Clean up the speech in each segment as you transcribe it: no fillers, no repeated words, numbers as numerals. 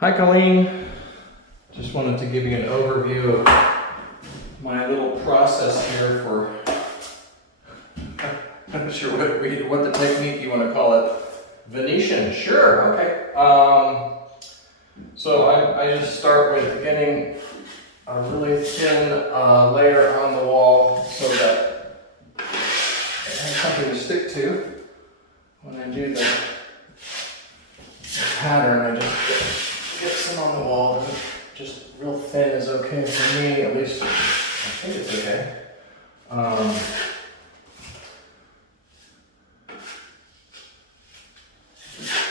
Hi Colleen, just wanted to give you an overview of my little process here for, I'm not sure what the technique you want to call it. Venetian, sure, okay. So I just start with getting a really thin layer on the wall so that it has something to stick to. When I do the pattern, I just get some on the wall. Just real thin is okay for me, at least I think it's okay.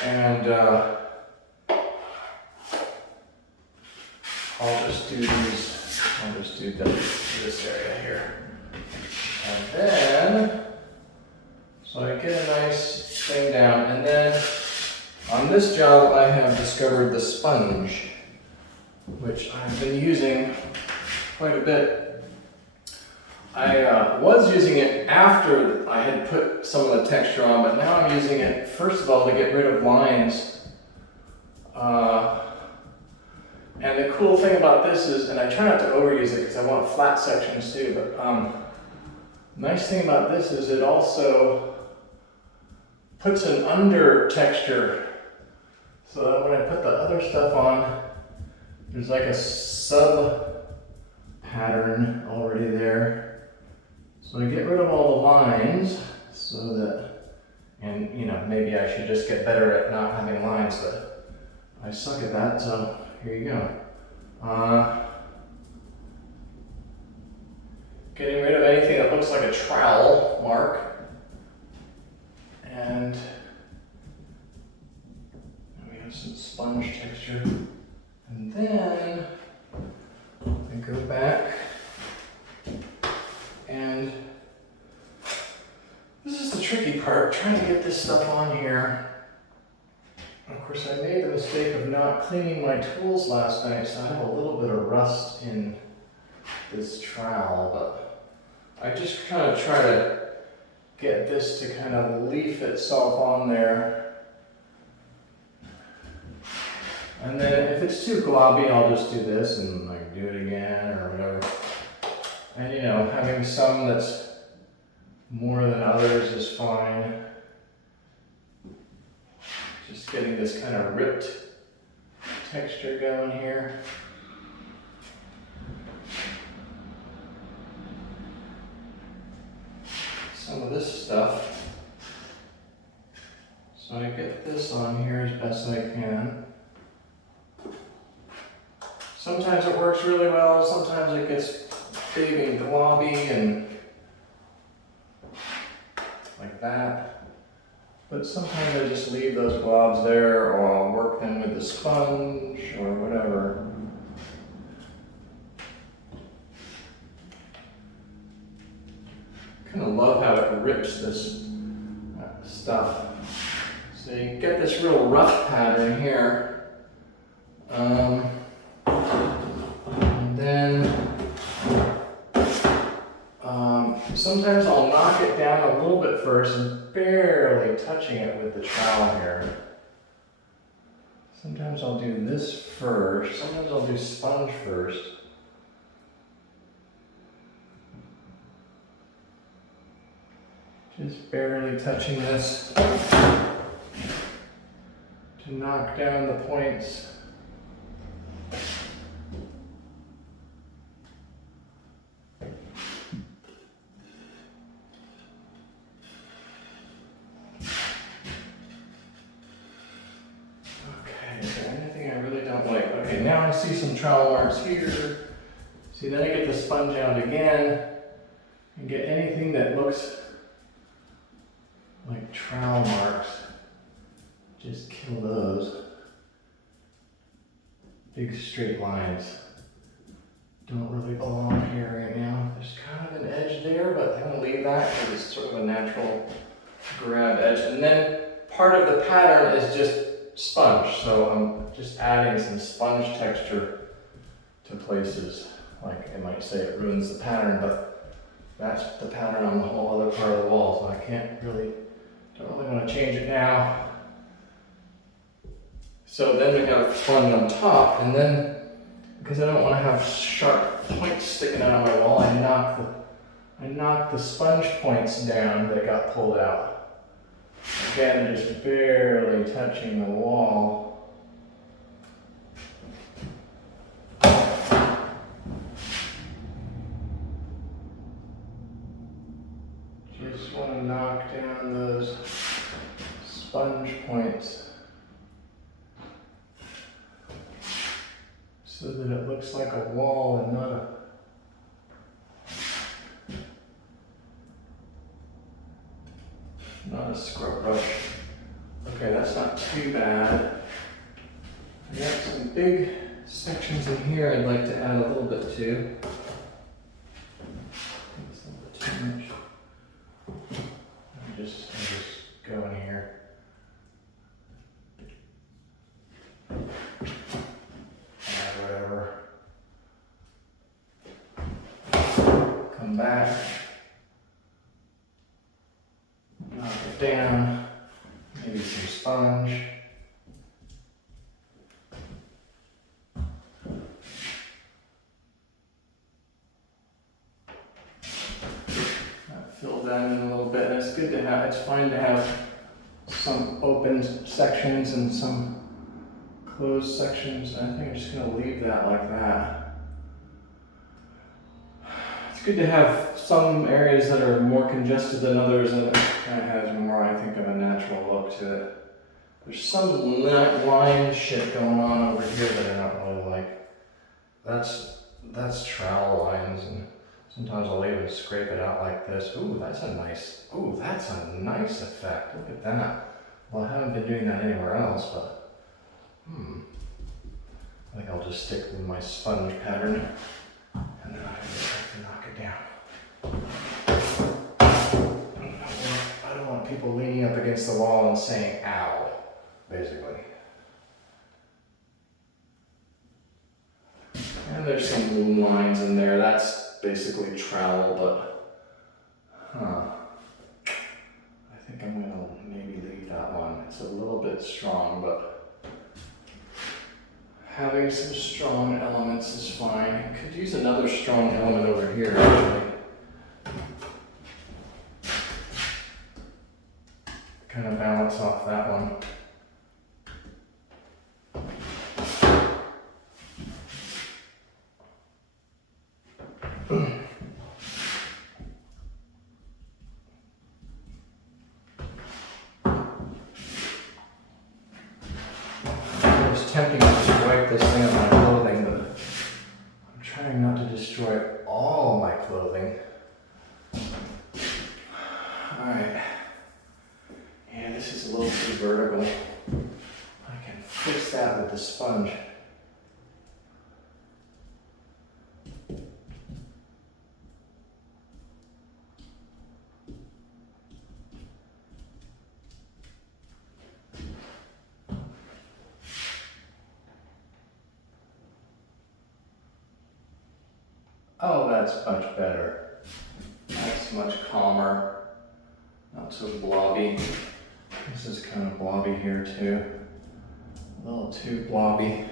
And I'll just do these, I'll just do this area here. And then, so I get a nice thing down, and then on this job I have discovered the sponge, which I've been using quite a bit. I was using it after I had put some of the texture on, but now I'm using it first of all to get rid of lines. And the cool thing about this is, and I try not to overuse it because I want flat sections too, but nice thing about this is it also puts an under texture, so that when I put the other stuff on, there's like a sub pattern already there. So I get rid of all the lines so that, and you know, maybe I should just get better at not having lines, but I suck at that, so here you go. Getting rid of anything that looks like a trowel mark. And we have some sponge texture. And then I go back, and this is the tricky part, trying to get this stuff on here. Of course, I made the mistake of not cleaning my tools last night, so I have a little bit of rust in this trowel, but I just kind of try to get this to kind of leaf itself on there. And then if it's too globby, I'll just do this and like do it again or whatever. And you know, having some that's more than others is fine. Just getting this kind of ripped texture going here. Some of this stuff. So I get this on here as best I can. Sometimes it works really well, sometimes it gets big and globby and like that. But sometimes I just leave those globs there, or I'll work them with the sponge or whatever. I kind of love how it rips this stuff. So you get this real rough pattern here. And then sometimes I'll knock it down a little bit first and barely touching it with the trowel here. Sometimes I'll do this first, sometimes I'll do sponge first. Just barely touching this to knock down the points. Okay, now I see some trowel marks here. See, then I get the sponge out again and get anything that looks like trowel marks. Just kill those. Big straight lines don't really belong here right now. There's kind of an edge there, but I'm gonna leave that because it's sort of a natural grab edge. And then part of the pattern is just sponge, so I'm just adding some sponge texture to places. Like I might say it ruins the pattern, but that's the pattern on the whole other part of the wall, so I don't really want to change it now. So then we have sponge on top, and then, because I don't want to have sharp points sticking out of my wall, I knocked the sponge points down that got pulled out. Again, just barely touching the wall. Just want to knock down those sponge points so that it looks like a wall and not a scrub brush. Okay, that's not too bad. I got some big sections in here I'd like to add a little bit to. It's a little bit too much. I'll just go in here. Add whatever. Come back. Knock it down. Maybe some sponge. Fill that in a little bit, and it's good to have, it's fine to have some open sections and some closed sections. I think I'm just going to leave that like that. It's good to have some areas that are more congested than others, and it kind of has more, I think, of a natural look to it. There's some line shit going on over here that I don't really like. That's trowel lines, and sometimes I'll even scrape it out like this. Ooh, that's a nice effect. Look at that. Well, I haven't been doing that anywhere else, but I think I'll just stick with my sponge pattern, and then I just have to knock it down. I don't want people leaning up against the wall and saying, ow, basically. And there's some lines in there. That's basically trowel, but I think I'm gonna maybe leave that one. It's a little bit strong, but having some strong elements is fine. I could use another strong element over here, actually. Kind of balance off that one. It's tempting to just wipe this thing on my clothing, but I'm trying not to destroy all my clothing. Alright. Yeah, this is a little too vertical. I can fix that with the sponge. Oh, that's much better. That's much calmer. Not so blobby. This is kind of blobby here too. A little too blobby.